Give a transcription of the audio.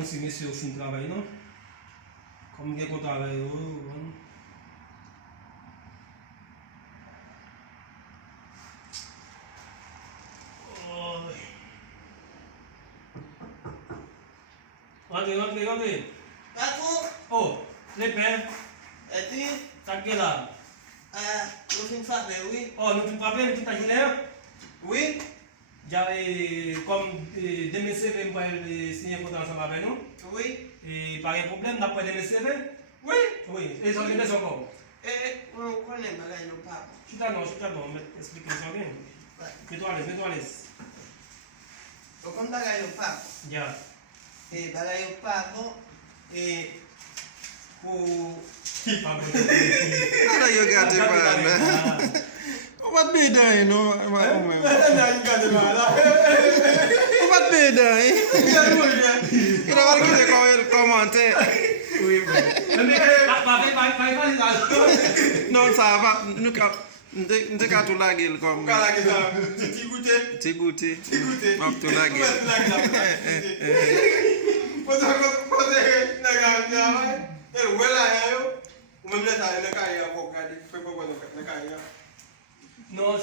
kon si mese yo fin travay non? Kom gen kon travay yo, Rentre. Patou, Oh, le pen, eti, tak gen la. nou fin fape, oui? Oh, nou fin frape, nou fin ta jounen. Oui? Jare, kom deme CV mpa sinye kontan sa mabe nou. Oui? E pa gen problem, nap pre deme CV. Oui? Oui, e san gen beson kon. Mwen konen bagay nou papo. Chuta non, met explike san gen. Meto ales. Yo kon bagay nou papo. Ya. Bagay nou papo, pou... Pa bon. Ano yung gati pa na? Wat ben je daar, you know? Wat ben je daar, eh? Je dat wel een keer commenten. Oui, bon. Non, ça va. Nous cap, nous cap tout la gueule comme. Ti goûter. Map tout la gueule. Non,